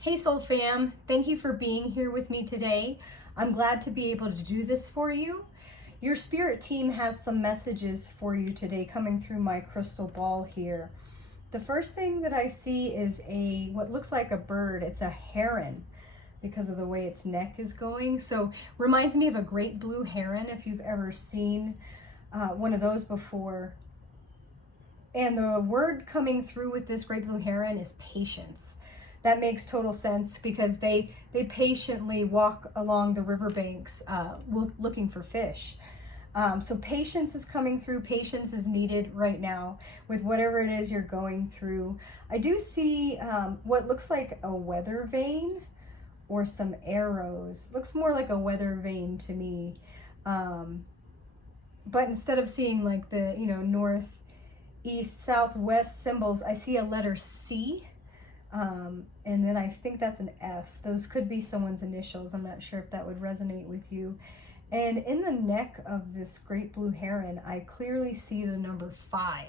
Hey Soul Fam, thank you for being here with me today. I'm glad to be able to do this for you. Your spirit team has some messages for you today coming through my crystal ball here. The first thing that I see is what looks like a bird. It's a heron because of the way its neck is going. So reminds me of a great blue heron if you've ever seen one of those before. And the word coming through with this great blue heron is patience. That makes total sense because they patiently walk along the riverbanks looking for fish. So patience is coming through. Patience is needed right now with whatever it is you're going through. I do see what looks like a weather vane or some arrows. Looks more like a weather vane to me. But instead of seeing like the, north, east, south, west symbols, I see a letter C. And then I think that's an F. Those could be someone's initials. I'm not sure if that would resonate with you. And in the neck of this great blue heron, I clearly see the number 5.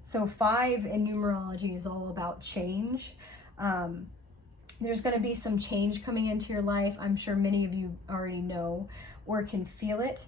So 5 in numerology is all about change. There's going to be some change coming into your life. I'm sure many of you already know or can feel it.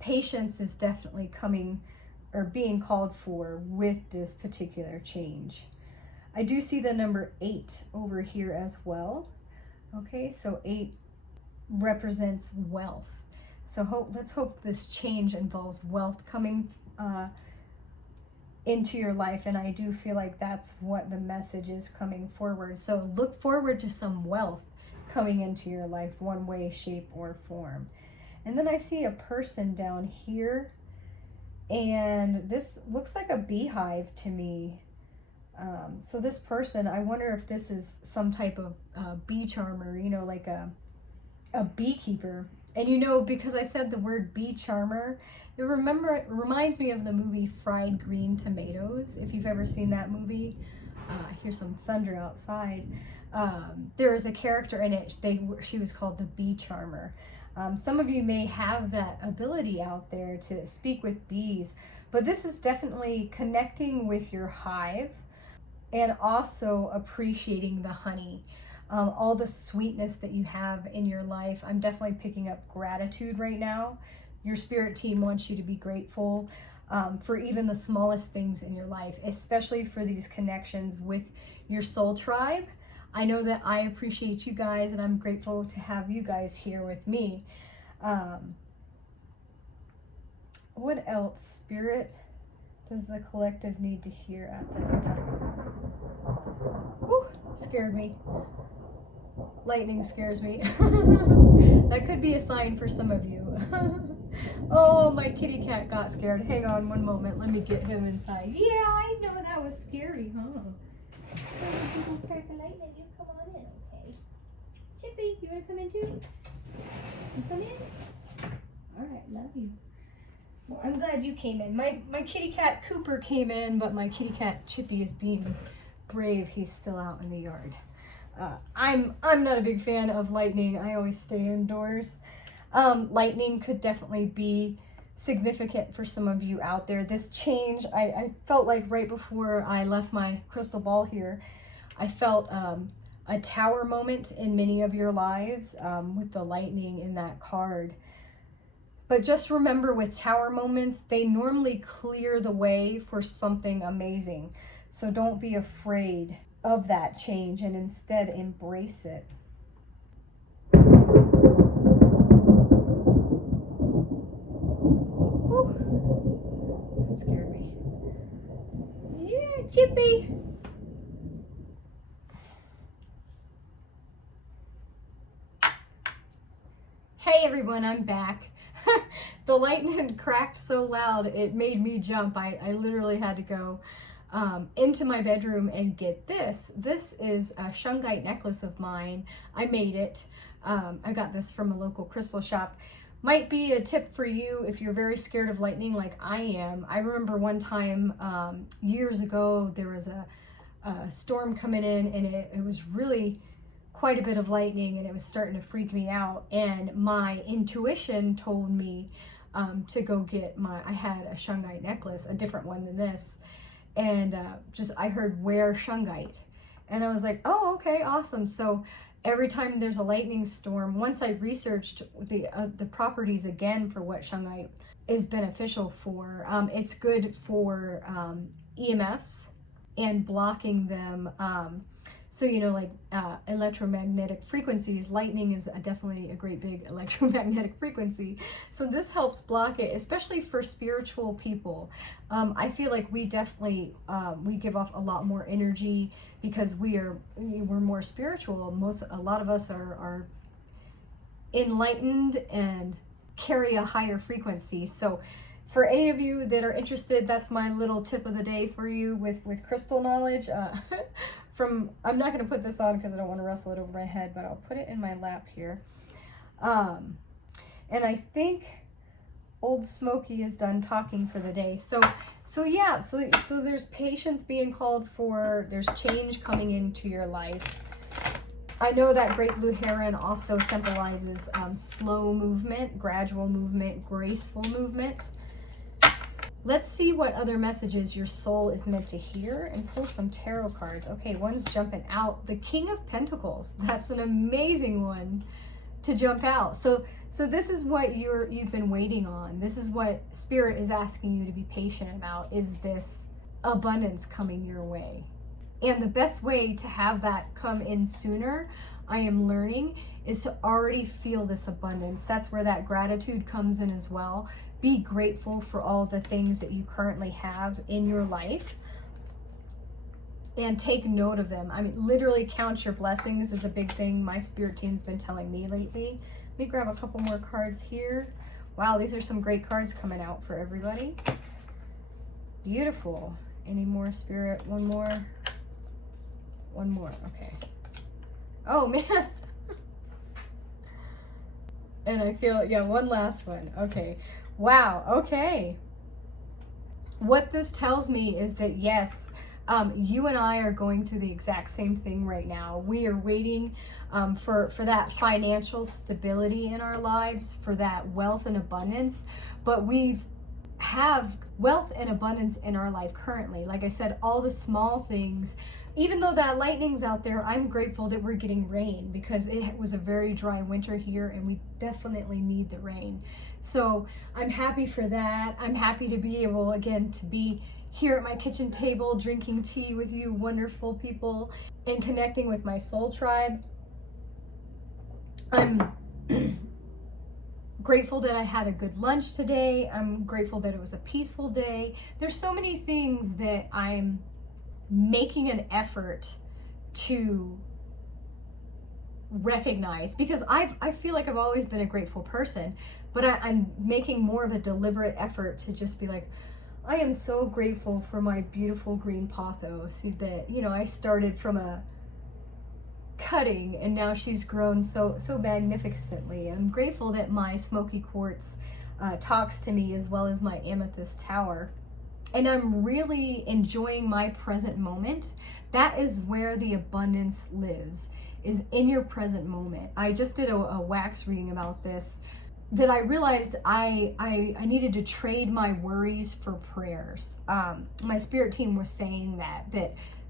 Patience is definitely coming or being called for with this particular change. I do see the number 8 over here as well. Okay, so 8 represents wealth. So let's hope this change involves wealth coming into your life. And I do feel like that's what the message is coming forward. So look forward to some wealth coming into your life, one way, shape, or form. And then I see a person down here. And this looks like a beehive to me. So this person, I wonder if this is some type of bee charmer, like a beekeeper. And because I said the word bee charmer, it reminds me of the movie Fried Green Tomatoes. If you've ever seen that movie, I hear some thunder outside. There is a character in it, she was called the bee charmer. Some of you may have that ability out there to speak with bees, but this is definitely connecting with your hive and also appreciating the honey, all the sweetness that you have in your life. I'm definitely picking up gratitude right now. Your spirit team wants you to be grateful for even the smallest things in your life, especially for these connections with your soul tribe. I know that I appreciate you guys, and I'm grateful to have you guys here with me. What else, Spirit, does the collective need to hear at this time? Whew, scared me. Lightning scares me. That could be a sign for some of you. Oh, my kitty cat got scared. Hang on one moment. Let me get him inside. Yeah, I know that was scary, huh? You come on in, okay? Chippy, you want to come in too? You come in? All right, love you. Well, I'm glad you came in. My kitty cat Cooper came in, but my kitty cat Chippy is being brave. He's still out in the yard. I'm not a big fan of lightning. I always stay indoors. Lightning could definitely be significant for some of you out there. This change, I felt like right before I left my crystal ball here, I felt a tower moment in many of your lives with the lightning in that card. But just remember, with tower moments, they normally clear the way for something amazing. So don't be afraid of that change and instead embrace it. Whew. That scared me. Yeah, Chippy. Hey everyone, I'm back. The lightning cracked so loud it made me jump. I literally had to go into my bedroom and get this. This is a shungite necklace of mine. I made it. I got this from a local crystal shop. Might be a tip for you if you're very scared of lightning like I am. I remember one time years ago there was a storm coming in, and it was really quite a bit of lightning, and it was starting to freak me out, and my intuition told me to go get I had a shungite necklace, a different one than this, and I heard wear shungite, And I was like, oh, okay, awesome. So every time there's a lightning storm, once I researched the properties again for what shungite is beneficial for, it's good for EMFs and blocking them. So, like electromagnetic frequencies, lightning is definitely a great big electromagnetic frequency. So this helps block it, especially for spiritual people. I feel like we definitely, we give off a lot more energy because we're more spiritual. A lot of us are enlightened and carry a higher frequency. So for any of you that are interested, that's my little tip of the day for you with crystal knowledge. I'm not going to put this on because I don't want to wrestle it over my head, but I'll put it in my lap here. And I think Old Smoky is done talking for the day. So there's patience being called for. There's change coming into your life. I know that great blue heron also symbolizes slow movement, gradual movement, graceful movement. Let's see what other messages your soul is meant to hear and pull some tarot cards. Okay, one's jumping out. The King of Pentacles. That's an amazing one to jump out. So this is what you've been waiting on. This is what Spirit is asking you to be patient about, is this abundance coming your way. And the best way to have that come in sooner, I am learning, is to already feel this abundance. That's where that gratitude comes in as well. Be grateful for all the things that you currently have in your life and take note of them. I mean, literally count your blessings is a big thing my spirit team's been telling me lately. Let me grab a couple more cards here. Wow, these are some great cards coming out for everybody. Beautiful. Any more, Spirit? One more. One more. Okay. Oh, man. And I feel, yeah, one last one. Okay. Wow. Okay. What this tells me is that, yes, you and I are going through the exact same thing right now. We are waiting for that financial stability in our lives, for that wealth and abundance, but we have wealth and abundance in our life currently. Like I said, all the small things, even though that lightning's out there, I'm grateful that we're getting rain because it was a very dry winter here and we definitely need the rain. So I'm happy for that. I'm happy to be able, again, to be here at my kitchen table, drinking tea with you wonderful people and connecting with my soul tribe. I'm grateful that I had a good lunch today. I'm grateful that it was a peaceful day. There's so many things that I'm making an effort to recognize because I feel like I've always been a grateful person, but I'm making more of a deliberate effort to just be like, I am so grateful for my beautiful green pothos that, I started from a cutting and now she's grown so magnificently. I'm grateful that my smoky quartz talks to me as well as my amethyst tower. And I'm really enjoying my present moment. That is where the abundance lives, is in your present moment. I just did a wax reading about this, that I realized I needed to trade my worries for prayers. My spirit team was saying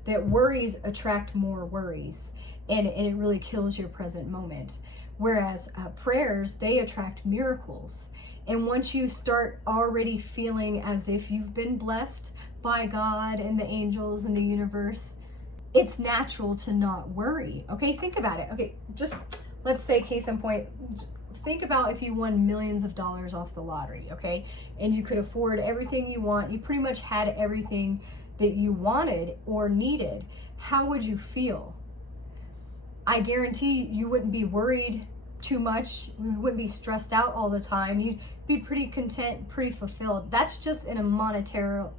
that worries attract more worries, and it really kills your present moment. Whereas prayers, they attract miracles. And once you start already feeling as if you've been blessed by God and the angels and the universe, it's natural to not worry. Okay, think about it. Okay, just let's say, case in point, think about if you won millions of dollars off the lottery, okay? And you could afford everything you want. You pretty much had everything that you wanted or needed. How would you feel? I guarantee you wouldn't be worried too much. You wouldn't be stressed out all the time. You'd be pretty content, pretty fulfilled. That's just in a monetary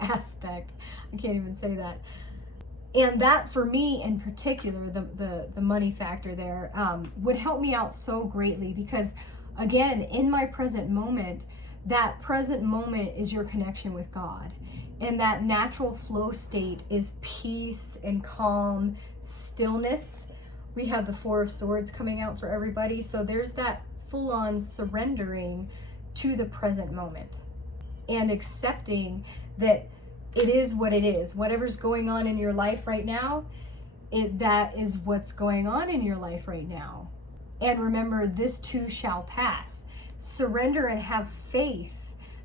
aspect. I can't even say that. And that, for me in particular, the money factor there would help me out so greatly because, again, in my present moment, that present moment is your connection with God. And that natural flow state is peace and calm, stillness. We have the Four of Swords coming out for everybody. So there's that full-on surrendering to the present moment and accepting that it is what it is. Whatever's going on in your life right now, that is what's going on in your life right now. And remember, this too shall pass. Surrender and have faith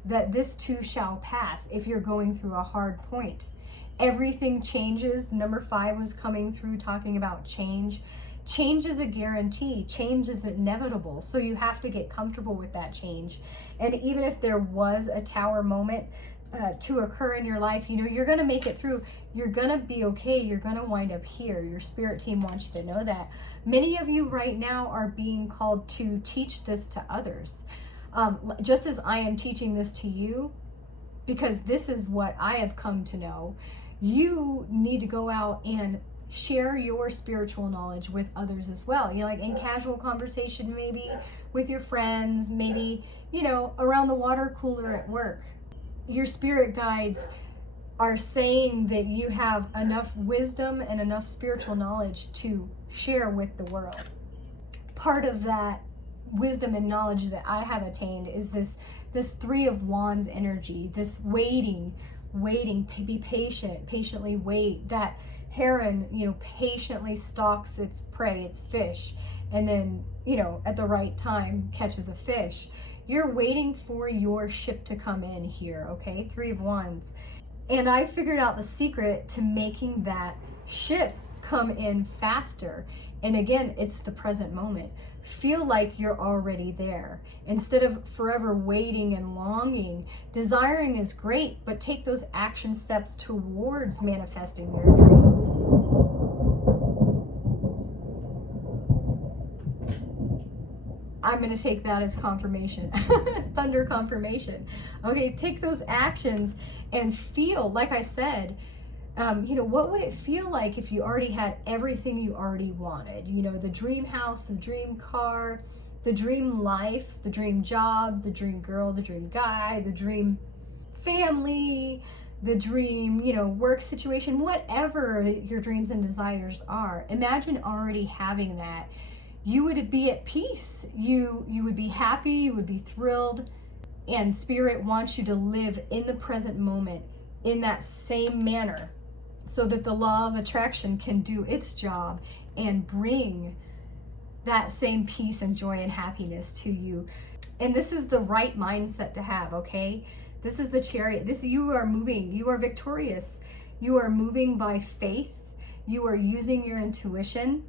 that this too shall pass if you're going through a hard point. Everything changes. Number 5 was coming through talking about change. Change is a guarantee. Change is inevitable. So you have to get comfortable with that change. And even if there was a tower moment to occur in your life, you're going to make it through. You're going to be okay. You're going to wind up here. Your spirit team wants you to know that. Many of you right now are being called to teach this to others. Just as I am teaching this to you, because this is what I have come to know, you need to go out and share your spiritual knowledge with others as well. Like in casual conversation, maybe with your friends, maybe, around the water cooler at work. Your spirit guides are saying that you have enough wisdom and enough spiritual knowledge to share with the world. Part of that wisdom and knowledge that I have attained is this 3 of Wands energy, this waiting, be patient, patiently wait. That heron, patiently stalks its prey, its fish, and then, at the right time catches a fish. You're waiting for your ship to come in here, okay? 3 of Wands. And I figured out the secret to making that ship come in faster. And again, it's the present moment. Feel like you're already there. Instead of forever waiting and longing, desiring is great, but take those action steps towards manifesting your dreams. I'm going to take that as confirmation. Thunder confirmation. Okay, take those actions and feel, like I said, what would it feel like if you already had everything you already wanted? The dream house, the dream car, the dream life, the dream job, the dream girl, the dream guy, the dream family, the dream, work situation, whatever your dreams and desires are. Imagine already having that. You would be at peace. You would be happy. You would be thrilled. And Spirit wants you to live in the present moment in that same manner, so that the law of attraction can do its job and bring that same peace and joy and happiness to you. And this is the right mindset to have, okay? This is the Chariot. You are moving. You are victorious. You are moving by faith. You are using your intuition.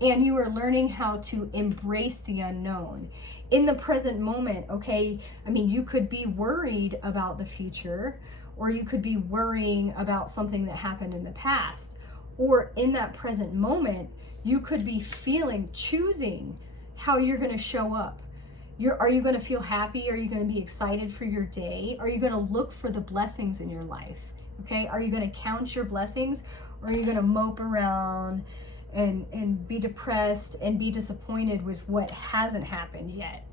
And you are learning how to embrace the unknown in the present moment, okay? You could be worried about the future, or you could be worrying about something that happened in the past. Or in that present moment, you could be choosing how you're going to show up. Are you going to feel happy? Are you going to be excited for your day? Are you going to look for the blessings in your life? Okay? Are you going to count your blessings? Or are you going to mope around and be depressed and be disappointed with what hasn't happened yet,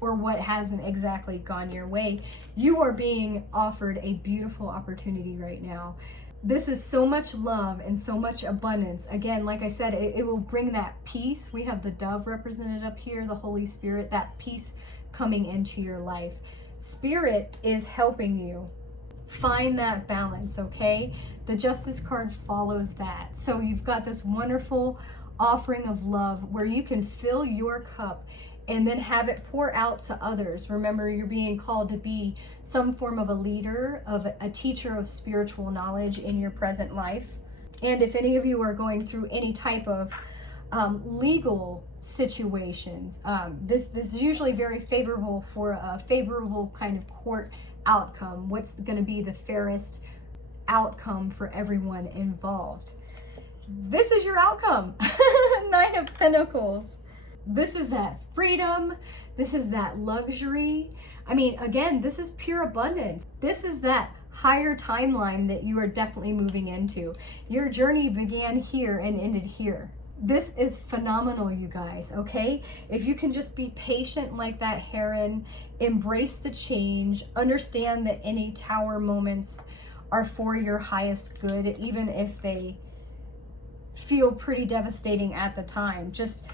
or what hasn't exactly gone your way? You are being offered a beautiful opportunity right now. This is so much love and so much abundance. Again, like I said, it will bring that peace. We have the dove represented up here, the Holy Spirit, that peace coming into your life. Spirit is helping you find that balance, okay? The Justice card follows that. So you've got this wonderful offering of love where you can fill your cup and then have it pour out to others. Remember, you're being called to be some form of a leader, of a teacher of spiritual knowledge in your present life. And if any of you are going through any type of legal situations, this is usually very favorable for a favorable kind of court outcome. What's going to be the fairest outcome for everyone involved? This is your outcome. 9 of Pentacles. This is that freedom. This is that luxury. Again, this is pure abundance. This is that higher timeline that you are definitely moving into. Your journey began here and ended here. This is phenomenal, you guys, okay? If you can just be patient like that heron, embrace the change, understand that any tower moments are for your highest good, even if they feel pretty devastating at the time. Just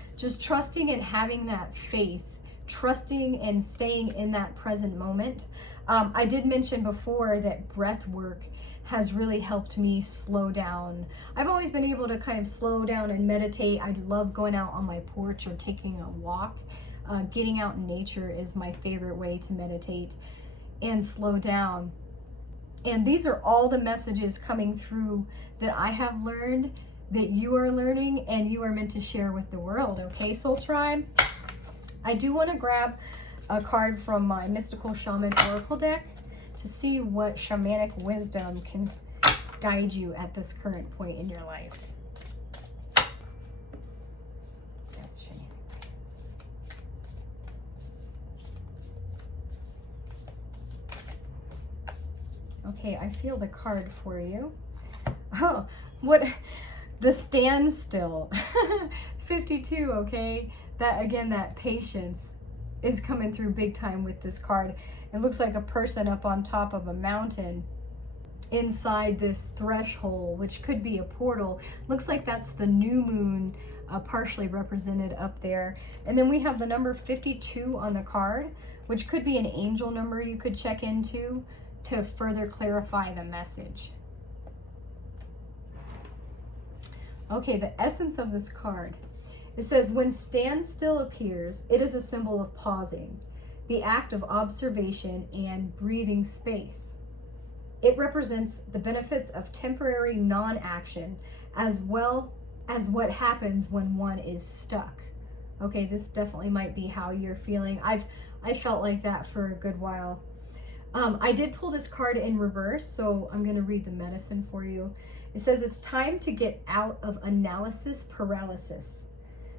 trusting and having that faith, trusting and staying in that present moment. I did mention before that breath work has really helped me slow down. I've always been able to kind of slow down and meditate. I love going out on my porch or taking a walk. Getting out in nature is my favorite way to meditate and slow down. And these are all the messages coming through that I have learned, that you are learning, and you are meant to share with the world. Okay, Soul Tribe? I do want to grab a card from my Mystical Shaman Oracle deck to see what shamanic wisdom can guide you at this current point in your life. Yes, shamanic guidance. Okay, I feel the card for you. Oh, what? The standstill. 52, okay? That, again, that patience is coming through big time with this card. It looks like a person up on top of a mountain inside this threshold, which could be a portal. Looks like that's the new moon partially represented up there. And then we have the number 52 on the card, which could be an angel number you could check into to further clarify the message. Okay, the essence of this card. It says, when standstill appears, it is a symbol of pausing, the act of observation and breathing space. It represents the benefits of temporary non-action as well as what happens when one is stuck. Okay, this definitely might be how you're feeling. I felt like that for a good while. I did pull this card in reverse, so I'm going to read the medicine for you. It says, it's time to get out of analysis paralysis.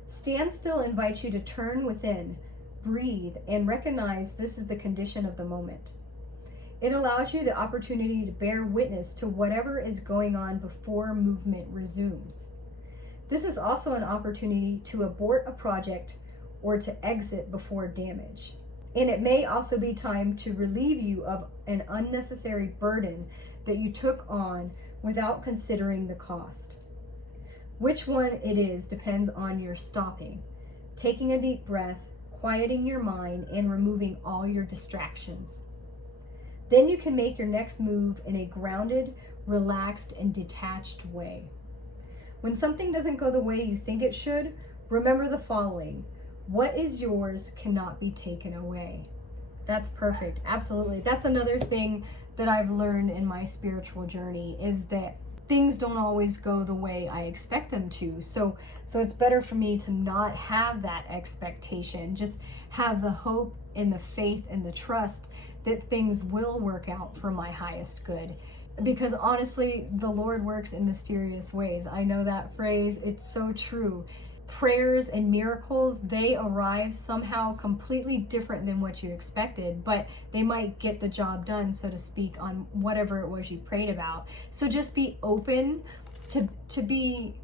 Standstill invites you to turn within, breathe, and recognize this is the condition of the moment. It allows you the opportunity to bear witness to whatever is going on before movement resumes. This is also an opportunity to abort a project or to exit before damage. And it may also be time to relieve you of an unnecessary burden that you took on without considering the cost. Which one it is depends on your stopping, taking a deep breath, quieting your mind, and removing all your distractions. Then you can make your next move in a grounded, relaxed, and detached way. When something doesn't go the way you think it should, remember the following: what is yours cannot be taken away. That's perfect. Absolutely. That's another thing that I've learned in my spiritual journey, is that things don't always go the way I expect them to. So it's better for me to not have that expectation. Just have the hope and the faith and the trust that things will work out for my highest good. Because honestly, the Lord works in mysterious ways. I know that phrase. It's so true. Prayers and miracles, they arrive somehow completely different than what you expected, but they might get the job done, so to speak, on whatever it was you prayed about. So just be open to be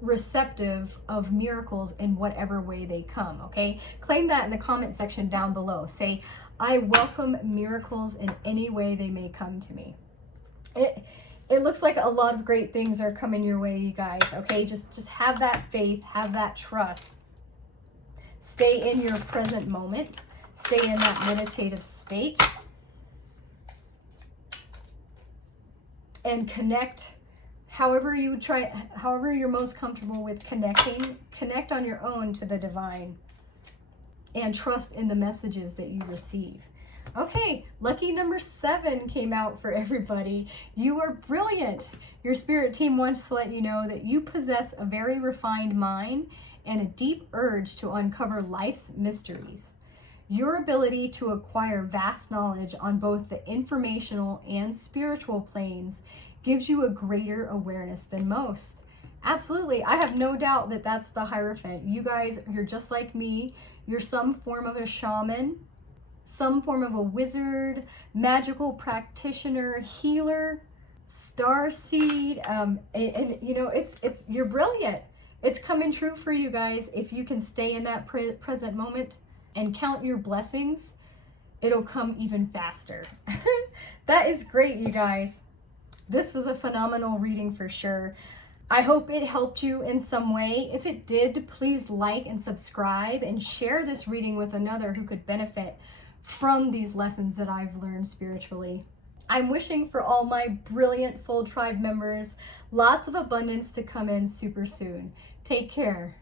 receptive of miracles in whatever way they come, okay? Claim that in the comment section down below. Say, I welcome miracles in any way they may come to me. It looks like a lot of great things are coming your way, you guys, okay? Just have that faith, have that trust. Stay in your present moment. Stay in that meditative state. And connect however you're most comfortable with connecting. Connect on your own to the divine. And trust in the messages that you receive. Okay, lucky number 7 came out for everybody. You are brilliant. Your spirit team wants to let you know that you possess a very refined mind and a deep urge to uncover life's mysteries. Your ability to acquire vast knowledge on both the informational and spiritual planes gives you a greater awareness than most. Absolutely, I have no doubt that that's the Hierophant. You guys, you're just like me. You're some form of a shaman, some form of a wizard, magical practitioner, healer, starseed, and you know, you're brilliant. It's coming true for you guys. If you can stay in that present moment and count your blessings, it'll come even faster. That is great, you guys. This was a phenomenal reading for sure. I hope it helped you in some way. If it did, please like and subscribe and share this reading with another who could benefit from these lessons that I've learned spiritually. I'm wishing for all my brilliant Soul Tribe members lots of abundance to come in super soon. Take care.